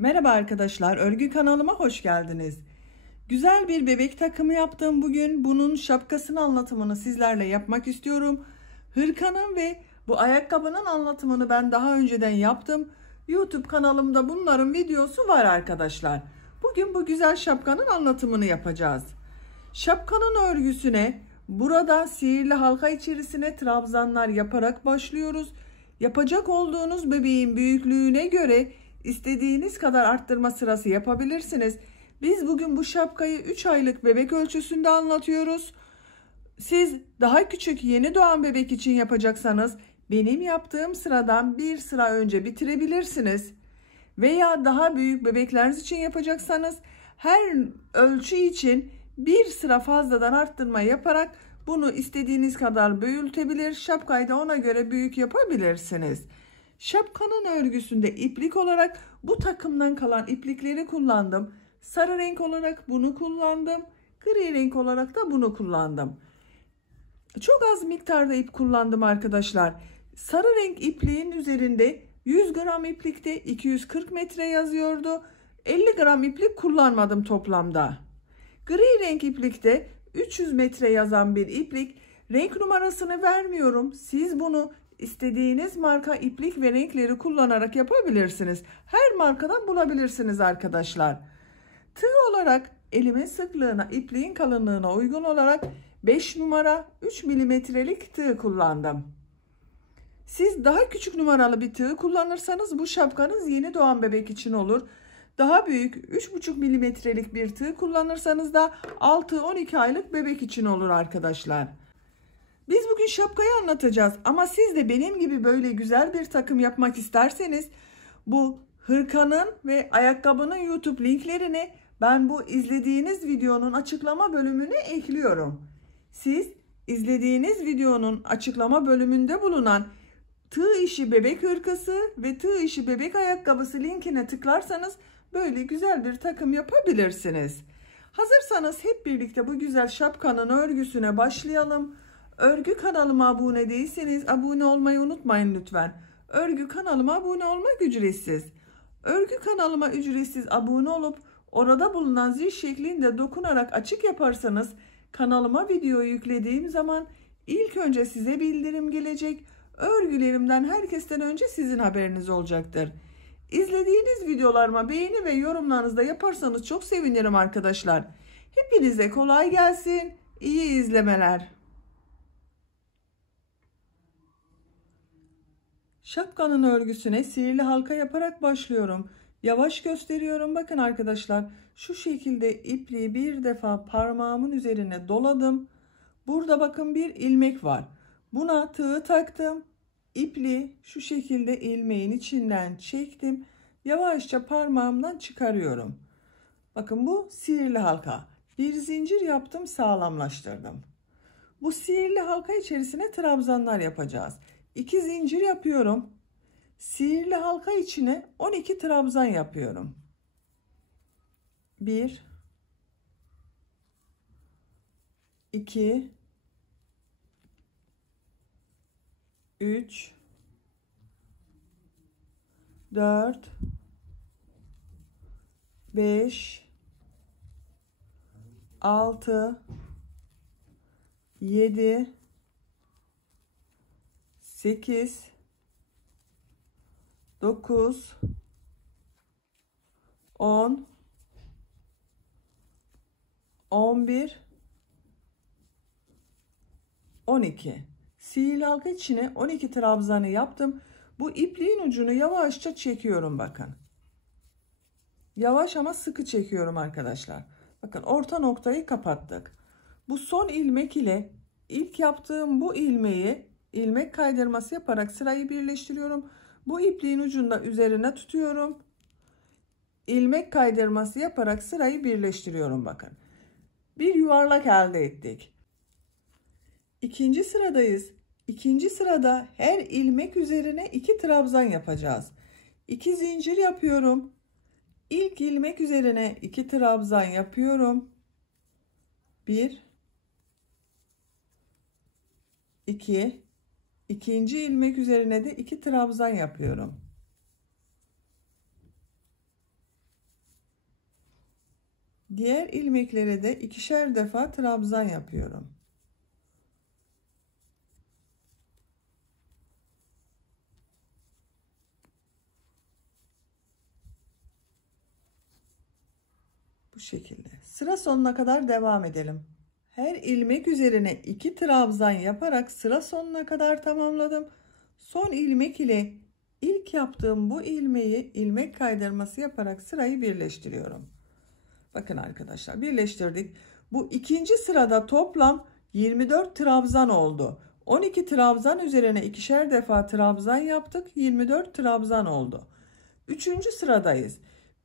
Merhaba arkadaşlar, örgü kanalıma hoş geldiniz. Güzel bir bebek takımı yaptım bugün. Bunun şapkasının anlatımını sizlerle yapmak istiyorum. Hırkanın ve bu ayakkabının anlatımını ben daha önceden yaptım. YouTube kanalımda bunların videosu var arkadaşlar. Bugün bu güzel şapkanın anlatımını yapacağız. Şapkanın örgüsüne burada sihirli halka içerisine trabzanlar yaparak başlıyoruz. Yapacak olduğunuz bebeğin büyüklüğüne göre İstediğiniz kadar arttırma sırası yapabilirsiniz. Biz bugün bu şapkayı 3 aylık bebek ölçüsünde anlatıyoruz. Siz daha küçük yeni doğan bebek için yapacaksanız benim yaptığım sıradan bir sıra önce bitirebilirsiniz. Veya daha büyük bebekleriniz için yapacaksanız her ölçü için bir sıra fazladan arttırma yaparak bunu istediğiniz kadar büyütebilir. Şapkayı da ona göre büyük yapabilirsiniz. Şapkanın örgüsünde iplik olarak bu takımdan kalan iplikleri kullandım. Sarı renk olarak bunu kullandım. Gri renk olarak da bunu kullandım. Çok az miktarda ip kullandım arkadaşlar. Sarı renk ipliğin üzerinde 100 gram iplikte 240 metre yazıyordu. 50 gram iplik kullanmadım toplamda. Gri renk iplikte 300 metre yazan bir iplik. Renk numarasını vermiyorum. Siz bunu İstediğiniz marka iplik ve renkleri kullanarak yapabilirsiniz. Her markadan bulabilirsiniz arkadaşlar. Tığ olarak elimin sıklığına, ipliğin kalınlığına uygun olarak 5 numara 3 milimetrelik tığ kullandım. Siz daha küçük numaralı bir tığ kullanırsanız bu şapkanız yeni doğan bebek için olur. Daha büyük 3,5 milimetrelik bir tığ kullanırsanız da 6-12 aylık bebek için olur arkadaşlar. Biz bugün şapkayı anlatacağız ama siz de benim gibi böyle güzel bir takım yapmak isterseniz bu hırkanın ve ayakkabının YouTube linklerini ben bu izlediğiniz videonun açıklama bölümüne ekliyorum. Siz izlediğiniz videonun açıklama bölümünde bulunan tığ işi bebek hırkası ve tığ işi bebek ayakkabısı linkine tıklarsanız böyle güzel bir takım yapabilirsiniz. Hazırsanız hep birlikte bu güzel şapkanın örgüsüne başlayalım. Örgü kanalıma abone değilseniz abone olmayı unutmayın lütfen. Örgü kanalıma abone olmak ücretsiz. Örgü kanalıma ücretsiz abone olup orada bulunan zil şeklinde dokunarak açık yaparsanız kanalıma video yüklediğim zaman ilk önce size bildirim gelecek. Örgülerimden herkesten önce sizin haberiniz olacaktır. İzlediğiniz videolarıma beğeni ve yorumlarınızı da yaparsanız çok sevinirim arkadaşlar. Hepinize kolay gelsin. İyi izlemeler. Şapkanın örgüsüne sihirli halka yaparak başlıyorum. Yavaş gösteriyorum. Bakın arkadaşlar, şu şekilde ipliği bir defa parmağımın üzerine doladım. Burada bakın bir ilmek var. Buna tığı taktım. İpliği şu şekilde ilmeğin içinden çektim. Yavaşça parmağımdan çıkarıyorum. Bakın bu sihirli halka. Bir zincir yaptım, sağlamlaştırdım. Bu sihirli halka içerisine trabzanlar yapacağız. 2 zincir yapıyorum. Sihirli halka içine 12 trabzan yapıyorum. 1 2 3 4 5 6 7 8 9 10 11 12 sihirli halka içine 12 trabzanı yaptım. Bu ipliğin ucunu yavaşça çekiyorum bakın. Yavaş ama sıkı çekiyorum arkadaşlar. Bakın orta noktayı kapattık. Bu son ilmek ile ilk yaptığım bu ilmeği ilmek kaydırması yaparak sırayı birleştiriyorum. Bu ipliğin ucunda üzerine tutuyorum. İlmek kaydırması yaparak sırayı birleştiriyorum bakın. Bir yuvarlak elde ettik. İkinci sıradayız. İkinci sırada her ilmek üzerine 2 trabzan yapacağız. 2 zincir yapıyorum. İlk ilmek üzerine 2 trabzan yapıyorum. 1 2 ikinci ilmek üzerine de 2 trabzan yapıyorum. Diğer ilmeklere de ikişer defa trabzan yapıyorum. Bu şekilde. Sıra sonuna kadar devam edelim. Her ilmek üzerine 2 trabzan yaparak sıra sonuna kadar tamamladım. Son ilmek ile ilk yaptığım bu ilmeği ilmek kaydırması yaparak sırayı birleştiriyorum. Bakın arkadaşlar, birleştirdik. Bu ikinci sırada toplam 24 trabzan oldu. 12 trabzan üzerine ikişer defa trabzan yaptık. 24 trabzan oldu. Üçüncü sıradayız.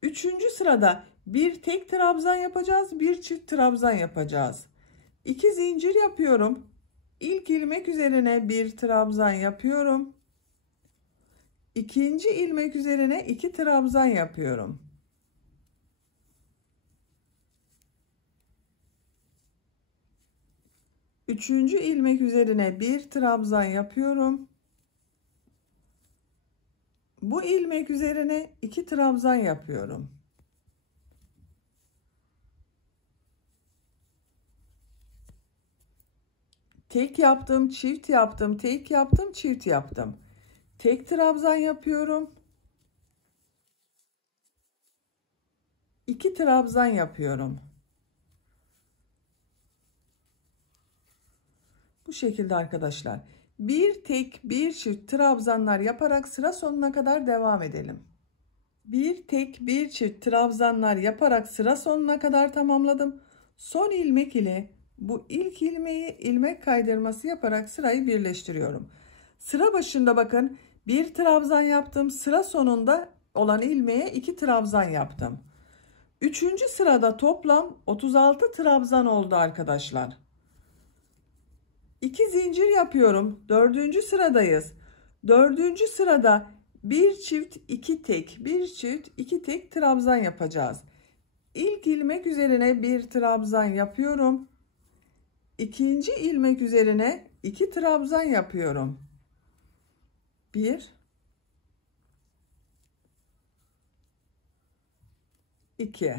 Üçüncü sırada bir tek trabzan yapacağız, bir çift trabzan yapacağız. 2 zincir yapıyorum. İlk ilmek üzerine bir trabzan yapıyorum. İkinci ilmek üzerine 2 trabzan yapıyorum. Üçüncü ilmek üzerine bir trabzan yapıyorum. Bu ilmek üzerine 2 trabzan yapıyorum. Tek yaptım, çift yaptım, tek yaptım, çift yaptım. Tek trabzan yapıyorum. 2 trabzan yapıyorum. Bu şekilde arkadaşlar. Bir tek, bir çift trabzanlar yaparak sıra sonuna kadar devam edelim. Bir tek, bir çift trabzanlar yaparak sıra sonuna kadar tamamladım. Son ilmek ile bu ilk ilmeği ilmek kaydırması yaparak sırayı birleştiriyorum. Sıra başında bakın bir trabzan yaptım. Sıra sonunda olan ilmeğe 2 trabzan yaptım. Üçüncü sırada toplam 36 trabzan oldu arkadaşlar. 2 zincir yapıyorum. Dördüncü sıradayız. Dördüncü sırada bir çift, 2 tek, bir çift, 2 tek trabzan yapacağız. İlk ilmek üzerine bir trabzan yapıyorum. İkinci ilmek üzerine 2 trabzan yapıyorum. 1 2.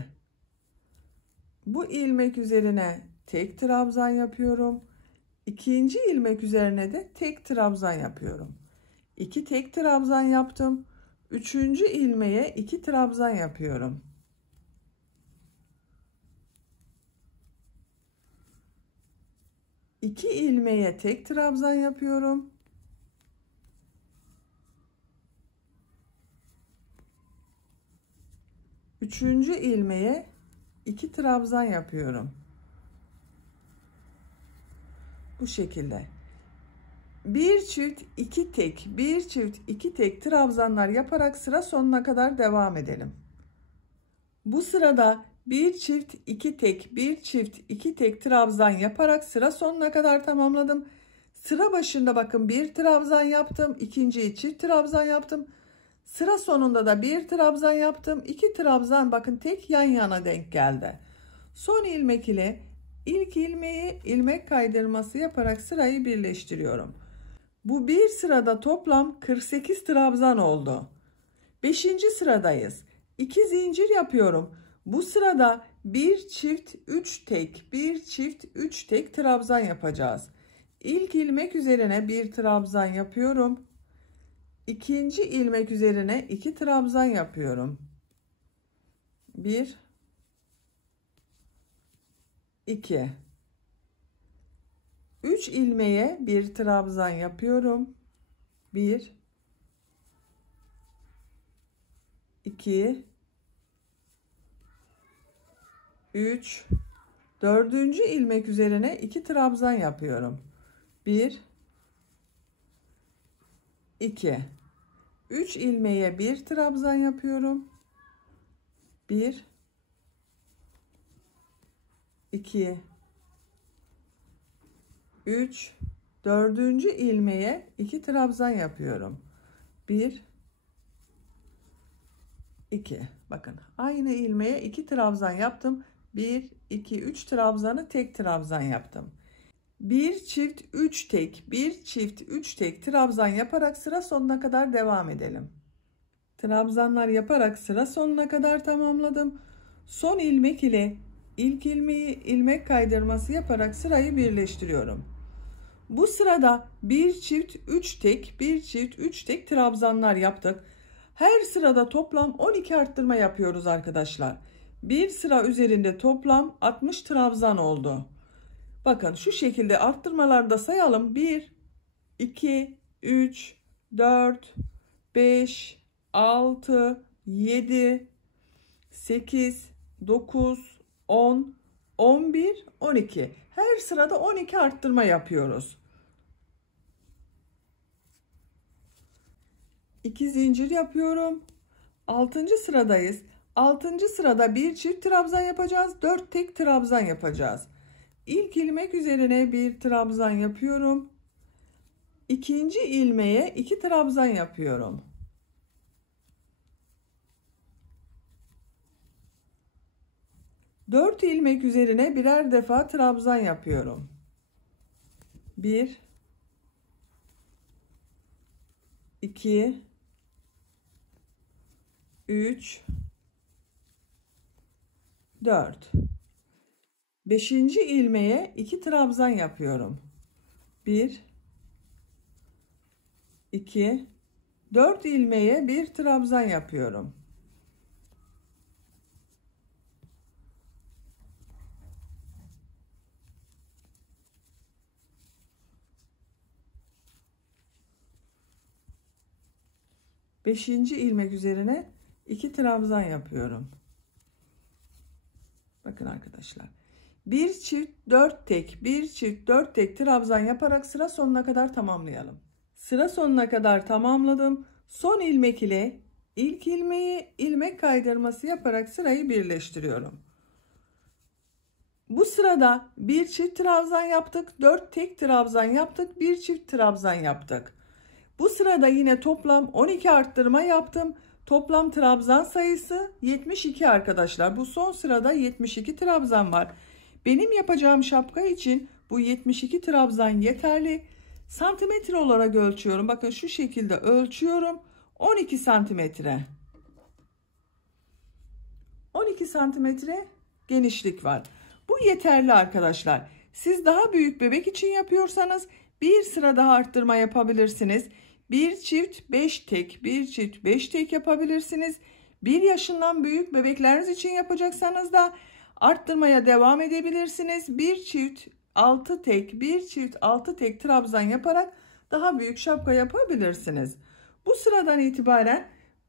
Bu ilmek üzerine tek trabzan yapıyorum. İkinci ilmek üzerine de tek trabzan yapıyorum. 2 tek trabzan yaptım. Üçüncü ilmeğe 2 trabzan yapıyorum. İki ilmeğe tek trabzan yapıyorum. Üçüncü ilmeğe 2 trabzan yapıyorum. Bu şekilde. Bir çift, 2 tek, bir çift, 2 tek trabzanlar yaparak sıra sonuna kadar devam edelim. Bu sırada bir çift, 2 tek, bir çift, 2 tek trabzan yaparak sıra sonuna kadar tamamladım. Sıra başında bakın bir trabzan yaptım, ikinciyi çift trabzan yaptım. Sıra sonunda da bir trabzan yaptım, 2 trabzan bakın tek yan yana denk geldi. Son ilmek ile ilk ilmeği ilmek kaydırması yaparak sırayı birleştiriyorum. Bu bir sırada toplam 48 trabzan oldu. 5. sıradayız. 2 zincir yapıyorum. Bu sırada bir çift 3 tek, bir çift 3 tek trabzan yapacağız. İlk ilmek üzerine bir trabzan yapıyorum. İkinci ilmek üzerine 2 trabzan yapıyorum. 1 2 3 ilmeğe bir trabzan yapıyorum. 1 2 3 dördüncü ilmek üzerine 2 trabzan yapıyorum. 1 2 3 ilmeğe bir trabzan yapıyorum. 1 2 3 dördüncü ilmeğe 2 trabzan yapıyorum. 1 2 bakın aynı ilmeğe 2 trabzan yaptım. 1 2 3 trabzanı tek trabzan yaptım. Bir çift 3 tek, bir çift 3 tek trabzan yaparak sıra sonuna kadar devam edelim. Trabzanlar yaparak sıra sonuna kadar tamamladım. Son ilmek ile İlk ilmeği ilmek kaydırması yaparak sırayı birleştiriyorum. Bu sırada bir çift 3 tek, bir çift 3 tek trabzanlar yaptık. Her sırada toplam 12 arttırma yapıyoruz arkadaşlar. Bir sıra üzerinde toplam 60 trabzan oldu. Bakın şu şekilde arttırmalarda sayalım. 1, 2, 3, 4, 5, 6, 7, 8, 9, 10, 11, 12. Her sırada 12 arttırma yapıyoruz. 2 zincir yapıyorum. 6. sıradayız. 6. sırada bir çift trabzan yapacağız. 4 tek trabzan yapacağız. İlk ilmek üzerine bir trabzan yapıyorum. İkinci ilmeğe 2 trabzan yapıyorum. Dört ilmek üzerine birer defa trabzan yapıyorum. 1, 2, 3, 4. 5. ilmeğe 2 trabzan yapıyorum. 1, 2, 4 ilmeğe bir trabzan yapıyorum. Beşinci ilmek üzerine 2 trabzan yapıyorum. Bakın arkadaşlar. Bir çift 4 tek, bir çift 4 tek trabzan yaparak sıra sonuna kadar tamamlayalım. Sıra sonuna kadar tamamladım. Son ilmek ile ilk ilmeği ilmek kaydırması yaparak sırayı birleştiriyorum. Bu sırada bir çift trabzan yaptık, 4 tek trabzan yaptık, bir çift trabzan yaptık. Bu sırada yine toplam 12 arttırma yaptım. Toplam trabzan sayısı 72 arkadaşlar. Bu son sırada 72 trabzan var. Benim yapacağım şapka için bu 72 trabzan yeterli. Santimetre olarak ölçüyorum. Bakın şu şekilde ölçüyorum. 12 santimetre. 12 santimetre genişlik var. Bu yeterli arkadaşlar. Siz daha büyük bebek için yapıyorsanız bir sıra daha arttırma yapabilirsiniz. Bir çift 5 tek, bir çift 5 tek yapabilirsiniz. 1 yaşından büyük bebekleriniz için yapacaksanız da arttırmaya devam edebilirsiniz. Bir çift 6 tek, bir çift 6 tek trabzan yaparak daha büyük şapka yapabilirsiniz. Bu sıradan itibaren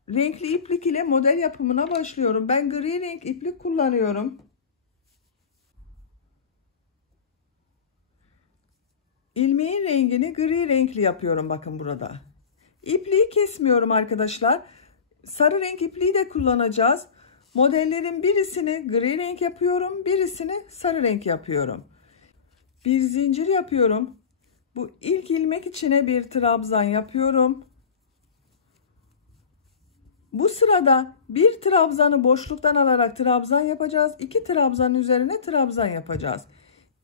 renkli iplik ile model yapımına başlıyorum. Ben gri renk iplik kullanıyorum. İlmeğin rengini gri renkli yapıyorum bakın burada. İpliği kesmiyorum arkadaşlar. Sarı renk ipliği de kullanacağız. Modellerin birisini gri renk yapıyorum, birisini sarı renk yapıyorum. Bir zincir yapıyorum. Bu ilk ilmek içine bir trabzan yapıyorum. Bu sırada bir trabzanı boşluktan alarak trabzan yapacağız. 2 trabzanın üzerine trabzan yapacağız.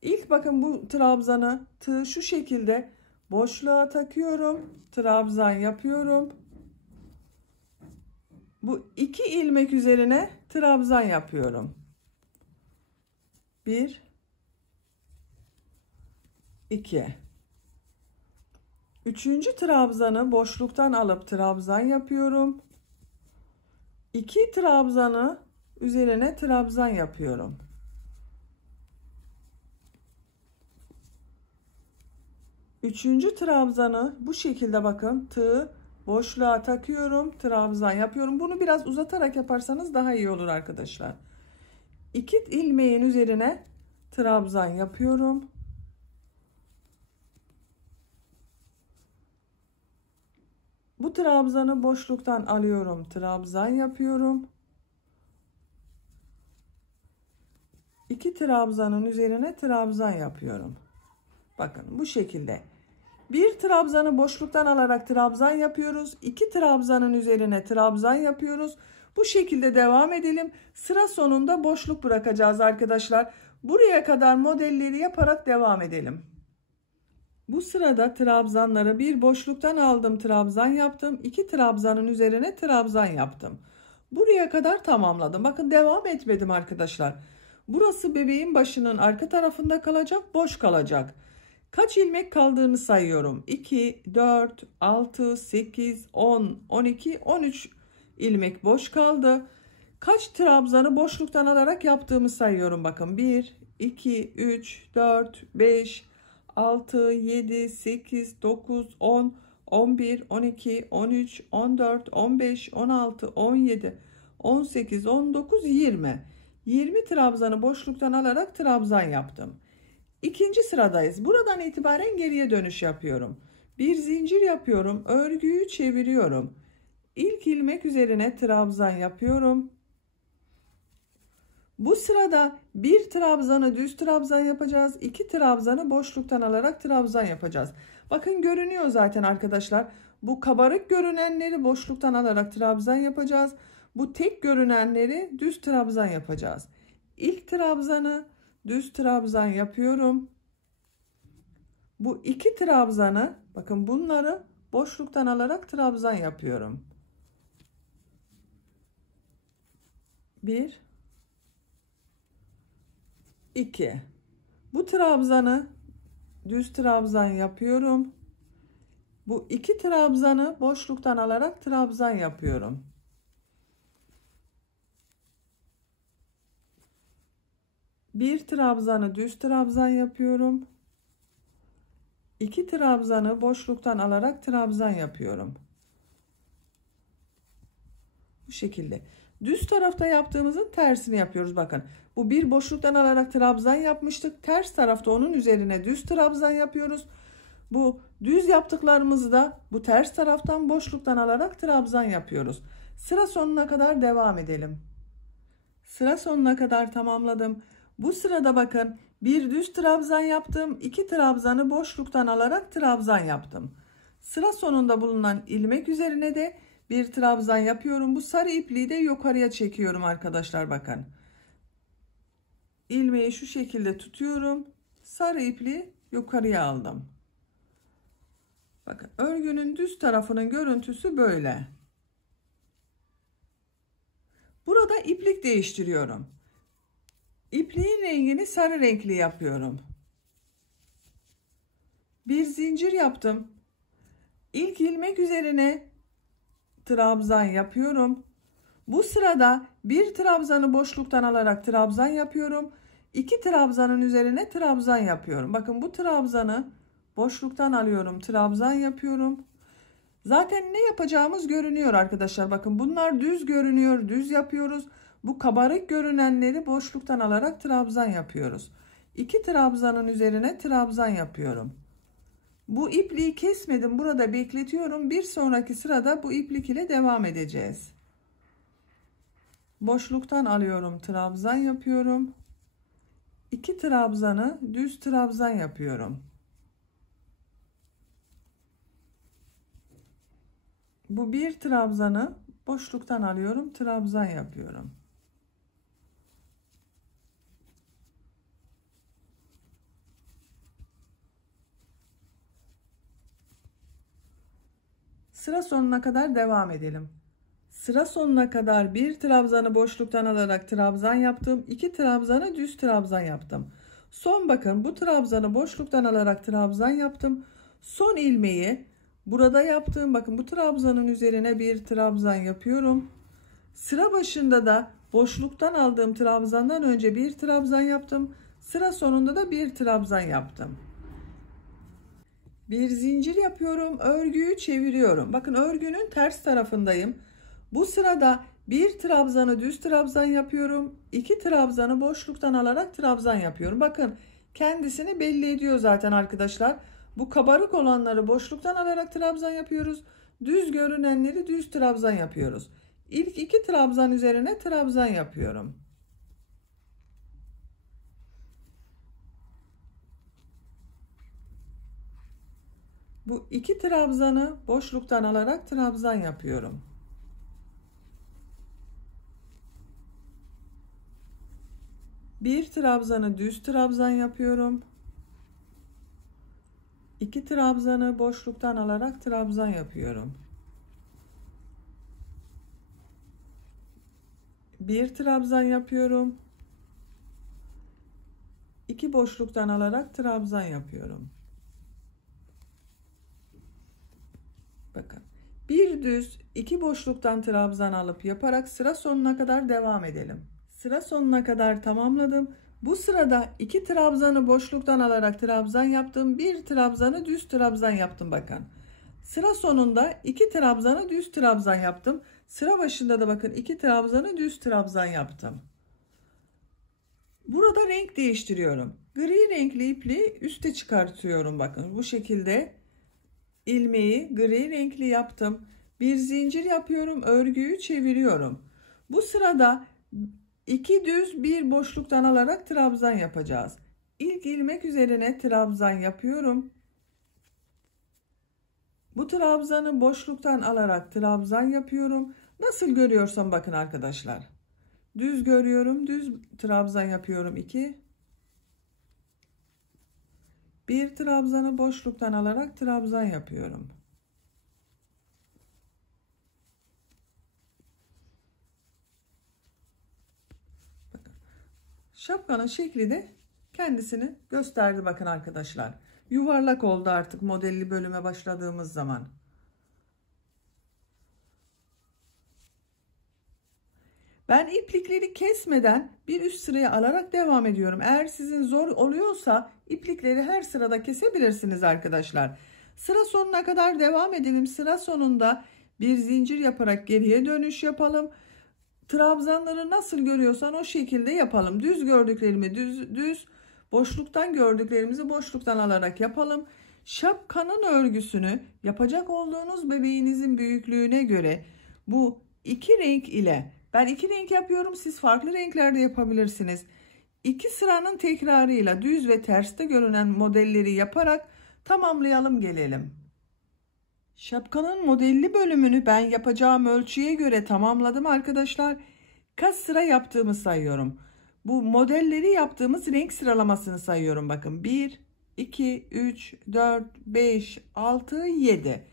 İlk bakın bu trabzanı tığ şu şekilde boşluğa takıyorum. Trabzan yapıyorum. Bu 2 ilmek üzerine trabzan yapıyorum. 1, 2. Üçüncü trabzanı boşluktan alıp trabzan yapıyorum. 2 trabzanı üzerine trabzan yapıyorum. Üçüncü trabzanı bu şekilde bakın tığ boşluğa takıyorum, trabzan yapıyorum. Bunu biraz uzatarak yaparsanız daha iyi olur arkadaşlar. 2 ilmeğin üzerine trabzan yapıyorum. Bu trabzanı boşluktan alıyorum, trabzan yapıyorum. 2 trabzanın üzerine trabzan yapıyorum. Bakın bu şekilde. Bir trabzanı boşluktan alarak trabzan yapıyoruz. 2 trabzanın üzerine trabzan yapıyoruz. Bu şekilde devam edelim. Sıra sonunda boşluk bırakacağız arkadaşlar. Buraya kadar modelleri yaparak devam edelim. Bu sırada trabzanları bir boşluktan aldım, trabzan yaptım. 2 trabzanın üzerine trabzan yaptım. Buraya kadar tamamladım. Bakın devam etmedim arkadaşlar. Burası bebeğin başının arka tarafında kalacak, boş kalacak. Kaç ilmek kaldığını sayıyorum. 2, 4, 6, 8, 10, 12, 13 ilmek boş kaldı. Kaç trabzanı boşluktan alarak yaptığımı sayıyorum. Bakın 1, 2, 3, 4, 5, 6, 7, 8, 9, 10, 11, 12, 13, 14, 15, 16, 17, 18, 19, 20. 20 trabzanı boşluktan alarak trabzan yaptım. İkinci sıradayız. Buradan itibaren geriye dönüş yapıyorum. Bir zincir yapıyorum. Örgüyü çeviriyorum. İlk ilmek üzerine trabzan yapıyorum. Bu sırada bir trabzanı düz trabzan yapacağız. 2 trabzanı boşluktan alarak trabzan yapacağız. Bakın görünüyor zaten arkadaşlar. Bu kabarık görünenleri boşluktan alarak trabzan yapacağız. Bu tek görünenleri düz trabzan yapacağız. İlk trabzanı düz trabzan yapıyorum. Bu 2 trabzanı, bakın bunları boşluktan alarak trabzan yapıyorum. 1, 2. Bu trabzanı düz trabzan yapıyorum. Bu 2 trabzanı boşluktan alarak trabzan yapıyorum. Bir trabzanı düz trabzan yapıyorum. 2 trabzanı boşluktan alarak trabzan yapıyorum. Bu şekilde. Düz tarafta yaptığımızın tersini yapıyoruz. Bakın. Bu bir boşluktan alarak trabzan yapmıştık. Ters tarafta onun üzerine düz trabzan yapıyoruz. Bu düz yaptıklarımızı da bu ters taraftan boşluktan alarak trabzan yapıyoruz. Sıra sonuna kadar devam edelim. Sıra sonuna kadar tamamladım. Bu sırada bakın bir düz trabzan yaptım. 2 trabzanı boşluktan alarak trabzan yaptım. Sıra sonunda bulunan ilmek üzerine de bir trabzan yapıyorum. Bu sarı ipliği de yukarıya çekiyorum arkadaşlar, bakın. İlmeği şu şekilde tutuyorum. Sarı ipliği yukarıya aldım. Bakın örgünün düz tarafının görüntüsü böyle. Burada iplik değiştiriyorum. İpliğin rengini sarı renkli yapıyorum. Bir zincir yaptım. İlk ilmek üzerine trabzan yapıyorum. Bu sırada bir trabzanı boşluktan alarak trabzan yapıyorum. 2 trabzanın üzerine trabzan yapıyorum. Bakın bu trabzanı boşluktan alıyorum, trabzan yapıyorum. Zaten ne yapacağımız görünüyor arkadaşlar. Bakın bunlar düz görünüyor, düz yapıyoruz. Bu kabarık görünenleri boşluktan alarak trabzan yapıyoruz. 2 trabzanın üzerine trabzan yapıyorum. Bu ipliği kesmedim, burada bekletiyorum. Bir sonraki sırada bu iplik ile devam edeceğiz. Boşluktan alıyorum, trabzan yapıyorum. 2 trabzanı düz trabzan yapıyorum. Bu bir trabzanı boşluktan alıyorum, trabzan yapıyorum. Sıra sonuna kadar devam edelim. Sıra sonuna kadar bir trabzanı boşluktan alarak trabzan yaptım. 2 trabzanı düz trabzan yaptım. Son bakın bu trabzanı boşluktan alarak trabzan yaptım. Son ilmeği burada yaptığım, bakın bu trabzanın üzerine bir trabzan yapıyorum. Sıra başında da boşluktan aldığım trabzandan önce bir trabzan yaptım. Sıra sonunda da bir trabzan yaptım. Bir zincir yapıyorum, örgüyü çeviriyorum. Bakın örgünün ters tarafındayım. Bu sırada bir trabzanı düz trabzan yapıyorum. 2 trabzanı boşluktan alarak trabzan yapıyorum. Bakın kendisini belli ediyor zaten arkadaşlar. Bu kabarık olanları boşluktan alarak trabzan yapıyoruz. Düz görünenleri düz trabzan yapıyoruz. İlk 2 trabzan üzerine trabzan yapıyorum. Bu 2 trabzanı boşluktan alarak trabzan yapıyorum. Bir trabzanı düz trabzan yapıyorum. 2 trabzanı boşluktan alarak trabzan yapıyorum. Bir trabzan yapıyorum. 2 boşluktan alarak trabzan yapıyorum. Bakın. Bir düz 2 boşluktan trabzan alıp yaparak sıra sonuna kadar devam edelim. Sıra sonuna kadar tamamladım. Bu sırada 2 trabzanı boşluktan alarak trabzan yaptım. 1 trabzanı düz trabzan yaptım bakın. Sıra sonunda 2 trabzanı düz trabzan yaptım. Sıra başında da bakın 2 trabzanı düz trabzan yaptım. Burada renk değiştiriyorum. Gri renkli ipliği üste çıkartıyorum bakın. Bu şekilde ilmeği gri renkli yaptım. Bir zincir yapıyorum. Örgüyü çeviriyorum. Bu sırada 2 düz bir boşluktan alarak trabzan yapacağız. İlk ilmek üzerine trabzan yapıyorum. Bu trabzanı boşluktan alarak trabzan yapıyorum. Nasıl görüyorsam bakın arkadaşlar. Düz görüyorum. Düz trabzan yapıyorum 2. Bir trabzanı boşluktan alarak trabzan yapıyorum. Bakın. Şapkanın şekli de kendisini gösterdi bakın arkadaşlar. Yuvarlak oldu artık modelli bölüme başladığımız zaman. Ben iplikleri kesmeden bir üst sıraya alarak devam ediyorum. Eğer sizin zor oluyorsa iplikleri her sırada kesebilirsiniz arkadaşlar. Sıra sonuna kadar devam edelim. Sıra sonunda bir zincir yaparak geriye dönüş yapalım. Trabzanları nasıl görüyorsan o şekilde yapalım. Düz gördüklerimi düz, boşluktan gördüklerimizi boşluktan alarak yapalım. Şapkanın örgüsünü yapacak olduğunuz bebeğinizin büyüklüğüne göre bu iki renk ile, ben iki renk yapıyorum, siz farklı renklerde yapabilirsiniz. İki sıranın tekrarıyla düz ve terste görünen modelleri yaparak tamamlayalım gelelim. Şapkanın modelli bölümünü ben yapacağım ölçüye göre tamamladım arkadaşlar. Kaç sıra yaptığımı sayıyorum. Bu modelleri yaptığımız renk sıralamasını sayıyorum. Bakın 1, 2, 3, 4, 5, 6, 7.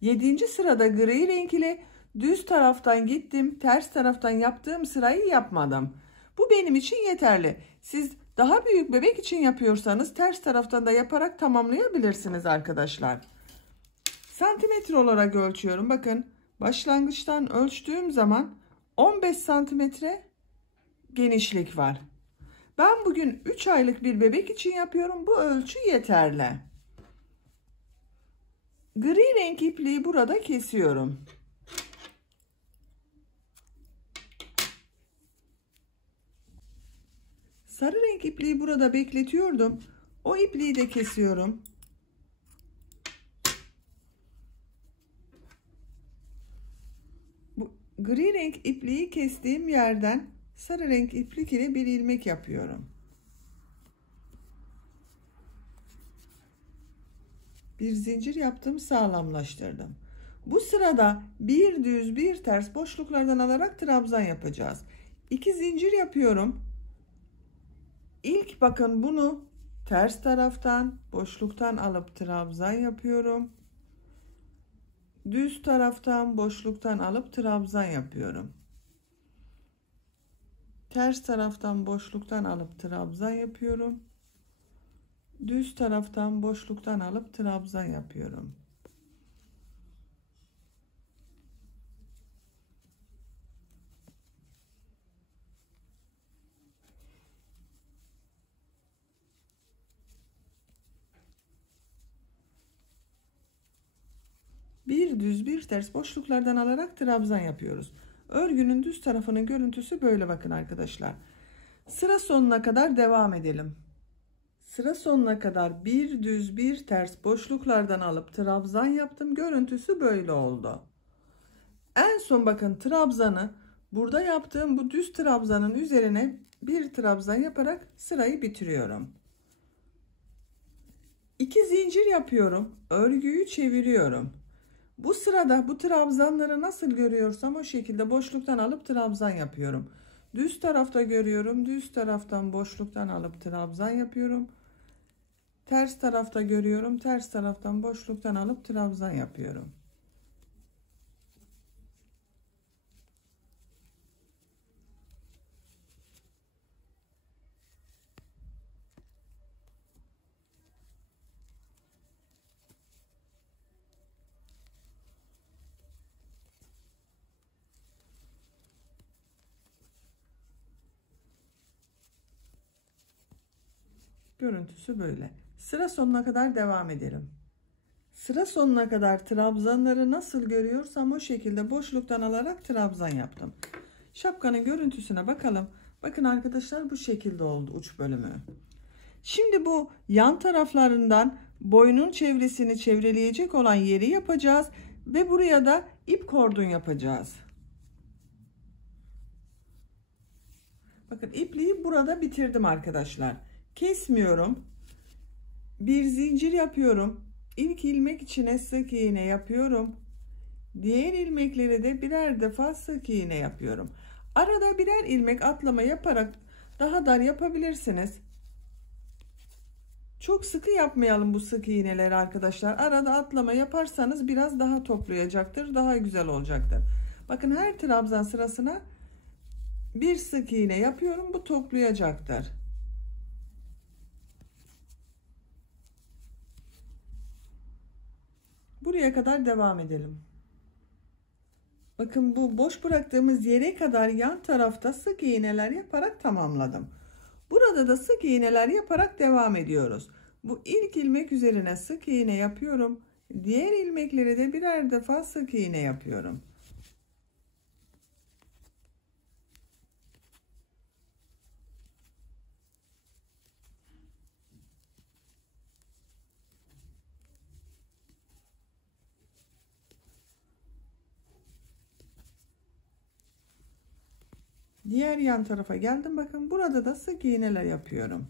7. sırada gri renk ile düz taraftan gittim. Ters taraftan yaptığım sırayı yapmadım. Bu benim için yeterli. Siz daha büyük bebek için yapıyorsanız ters taraftan da yaparak tamamlayabilirsiniz arkadaşlar. Santimetre olarak ölçüyorum. Bakın başlangıçtan ölçtüğüm zaman 15 santimetre genişlik var. Ben bugün 3 aylık bir bebek için yapıyorum. Bu ölçü yeterli. Gri renk ipliği burada kesiyorum. Sarı renk ipliği burada bekletiyordum. O ipliği de kesiyorum. Bu gri renk ipliği kestiğim yerden sarı renk iplik ile bir ilmek yapıyorum. Bir zincir yaptım, sağlamlaştırdım. Bu sırada bir düz bir ters boşluklardan alarak trabzan yapacağız. 2 zincir yapıyorum. İlk bakın bunu ters taraftan boşluktan alıp trabzan yapıyorum. Düz taraftan boşluktan alıp trabzan yapıyorum. Ters taraftan boşluktan alıp trabzan yapıyorum. Düz taraftan boşluktan alıp trabzan yapıyorum. Bir düz bir ters boşluklardan alarak trabzan yapıyoruz. Örgünün düz tarafının görüntüsü böyle bakın arkadaşlar. Sıra sonuna kadar devam edelim. Sıra sonuna kadar bir düz bir ters boşluklardan alıp trabzan yaptım. Görüntüsü böyle oldu. En son bakın trabzanı burada yaptığım bu düz trabzanın üzerine bir trabzan yaparak sırayı bitiriyorum. 2 zincir yapıyorum. Örgüyü çeviriyorum. Bu sırada bu trabzanları nasıl görüyorsam o şekilde boşluktan alıp trabzan yapıyorum. Düz tarafta görüyorum. Düz taraftan boşluktan alıp trabzan yapıyorum. Ters tarafta görüyorum. Ters taraftan boşluktan alıp trabzan yapıyorum. Görüntüsü böyle. Sıra sonuna kadar devam edelim. Sıra sonuna kadar trabzanları nasıl görüyorsam o şekilde boşluktan alarak trabzan yaptım. Şapkanın görüntüsüne bakalım. Bakın arkadaşlar, bu şekilde oldu uç bölümü. Şimdi bu yan taraflarından boynun çevresini çevreleyecek olan yeri yapacağız ve buraya da ip kordon yapacağız. Bakın ipliği burada bitirdim arkadaşlar. Kesmiyorum. Bir zincir yapıyorum. İlk ilmek içine sık iğne yapıyorum. Diğer ilmeklere de birer defa sık iğne yapıyorum. Arada birer ilmek atlama yaparak daha dar yapabilirsiniz. Çok sıkı yapmayalım bu sık iğneleri arkadaşlar. Arada atlama yaparsanız biraz daha toplayacaktır. Daha güzel olacaktır. Bakın her trabzan sırasına bir sık iğne yapıyorum. Bu toplayacaktır. Buraya kadar devam edelim. Bakın bu boş bıraktığımız yere kadar yan tarafta sık iğneler yaparak tamamladım. Burada da sık iğneler yaparak devam ediyoruz. Bu ilk ilmek üzerine sık iğne yapıyorum. Diğer ilmeklere de birer defa sık iğne yapıyorum. Diğer yan tarafa geldim. Bakın burada da sık iğneler yapıyorum.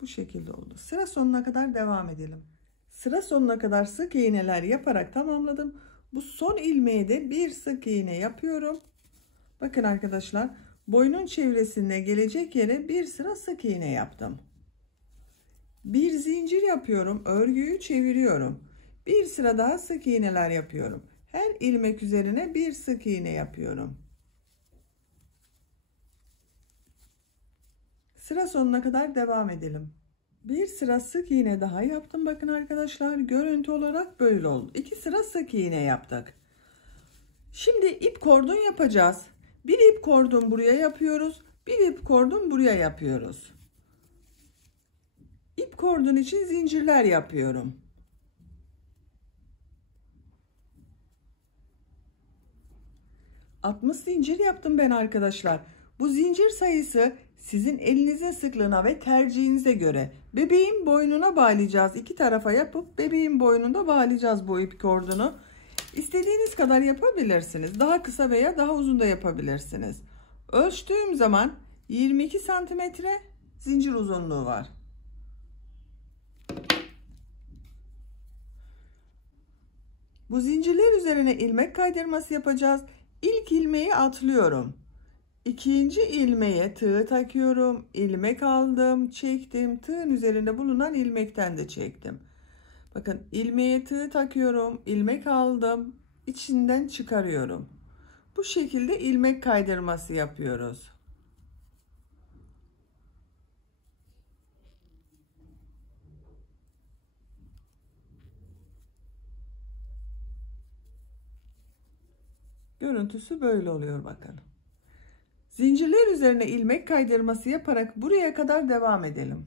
Bu şekilde oldu. Sıra sonuna kadar devam edelim. Sıra sonuna kadar sık iğneler yaparak tamamladım. Bu son ilmeğe de bir sık iğne yapıyorum. Bakın arkadaşlar, boynun çevresine gelecek yere bir sıra sık iğne yaptım. Bir zincir yapıyorum. Örgüyü çeviriyorum. Bir sıra daha sık iğneler yapıyorum. Her ilmek üzerine bir sık iğne yapıyorum. Sıra sonuna kadar devam edelim. Bir sıra sık iğne daha yaptım. Bakın arkadaşlar, görüntü olarak böyle oldu. 2 sıra sık iğne yaptık. Şimdi ip kordon yapacağız. Bir ip kordon buraya yapıyoruz. Bir ip kordon buraya yapıyoruz. İp kordon için zincirler yapıyorum. ...60 zincir yaptım ben arkadaşlar. Bu zincir sayısı sizin elinizin sıklığına ve tercihinize göre. Bebeğin boynuna bağlayacağız. İki tarafa yapıp bebeğin boynunda bağlayacağız bu ip kordonu. İstediğiniz kadar yapabilirsiniz. Daha kısa veya daha uzun da yapabilirsiniz. Ölçtüğüm zaman 22 santimetre zincir uzunluğu var. Bu zincirler üzerine ilmek kaydırması yapacağız. İlk ilmeği atlıyorum. İkinci ilmeğe tığ takıyorum. İlmek aldım, çektim. Tığın üzerinde bulunan ilmekten de çektim. Bakın, ilmeğe tığ takıyorum, ilmek aldım, içinden çıkarıyorum. Bu şekilde ilmek kaydırması yapıyoruz. Görüntüsü böyle oluyor bakın. Zincirler üzerine ilmek kaydırması yaparak buraya kadar devam edelim.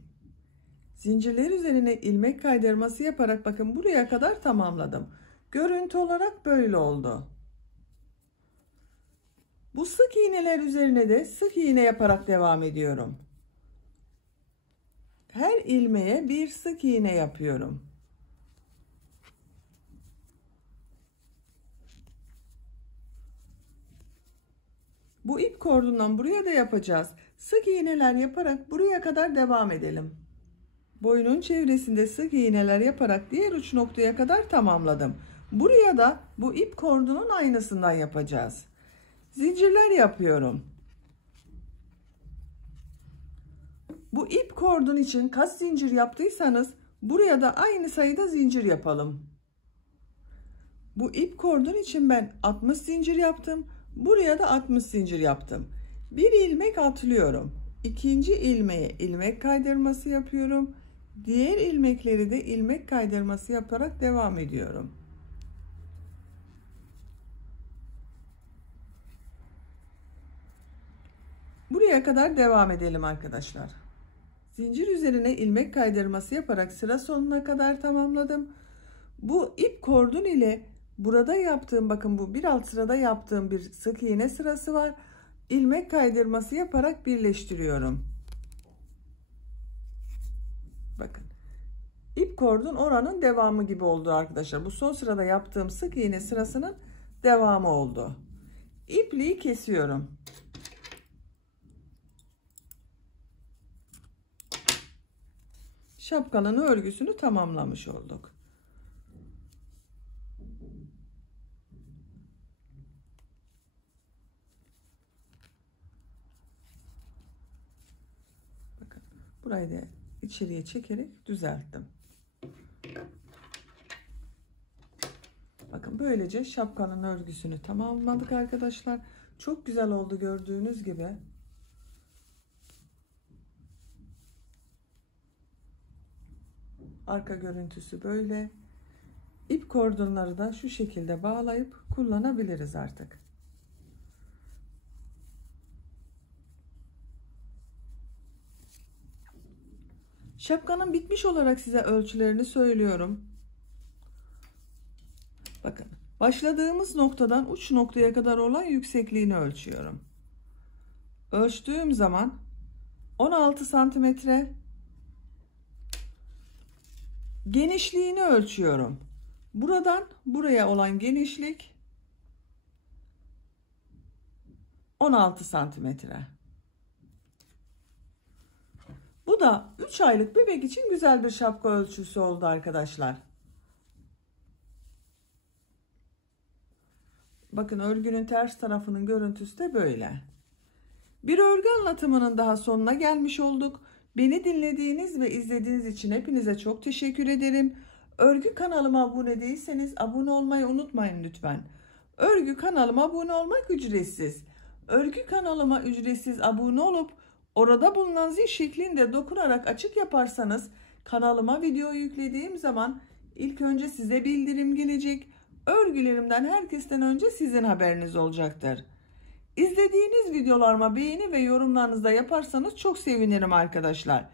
Zincirler üzerine ilmek kaydırması yaparak bakın buraya kadar tamamladım. Görüntü olarak böyle oldu. Bu sık iğneler üzerine de sık iğne yaparak devam ediyorum. Her ilmeğe bir sık iğne yapıyorum. Bu ip kordondan buraya da yapacağız. Sık iğneler yaparak buraya kadar devam edelim. Boynun çevresinde sık iğneler yaparak diğer uç noktaya kadar tamamladım. Buraya da bu ip kordonun aynısından yapacağız. Zincirler yapıyorum. Bu ip kordon için kaç zincir yaptıysanız buraya da aynı sayıda zincir yapalım. Bu ip kordon için ben 60 zincir yaptım. Buraya da 60 zincir yaptım. Bir ilmek atlıyorum. İkinci ilmeğe ilmek kaydırması yapıyorum. Diğer ilmekleri de ilmek kaydırması yaparak devam ediyorum. Buraya kadar devam edelim arkadaşlar. Zincir üzerine ilmek kaydırması yaparak sıra sonuna kadar tamamladım. Bu ip kordon ile burada yaptığım, bakın bu bir alt sırada yaptığım bir sık iğne sırası var. İlmek kaydırması yaparak birleştiriyorum. Bakın. İp kordon oranın devamı gibi oldu arkadaşlar. Bu son sırada yaptığım sık iğne sırasının devamı oldu. İpliği kesiyorum. Şapkanın örgüsünü tamamlamış olduk. Bakın burayı da içeriye çekerek düzelttim. Bakın böylece şapkanın örgüsünü tamamladık arkadaşlar. Çok güzel oldu gördüğünüz gibi. Arka görüntüsü böyle. İp kordonları da şu şekilde bağlayıp kullanabiliriz artık. Şapkanın bitmiş olarak size ölçülerini söylüyorum. Bakın başladığımız noktadan uç noktaya kadar olan yüksekliğini ölçüyorum. Ölçtüğüm zaman 16 santimetre, genişliğini ölçüyorum. Buradan buraya olan genişlik 16 santimetre. Bu da 3 aylık bebek için güzel bir şapka ölçüsü oldu arkadaşlar. Bakın örgünün ters tarafının görüntüsü de böyle. Bir örgü anlatımının daha sonuna gelmiş olduk. Beni dinlediğiniz ve izlediğiniz için hepinize çok teşekkür ederim. Örgü kanalıma abone değilseniz abone olmayı unutmayın lütfen. Örgü kanalıma abone olmak ücretsiz. Örgü kanalıma ücretsiz abone olup orada bulunan zil şeklinde dokunarak açık yaparsanız kanalıma video yüklediğim zaman ilk önce size bildirim gelecek. Örgülerimden herkesten önce sizin haberiniz olacaktır. İzlediğiniz videolarıma beğeni ve yorumlarınızı da yaparsanız çok sevinirim arkadaşlar.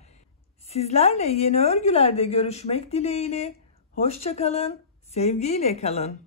Sizlerle yeni örgülerde görüşmek dileğiyle. Hoşça kalın, sevgiyle kalın.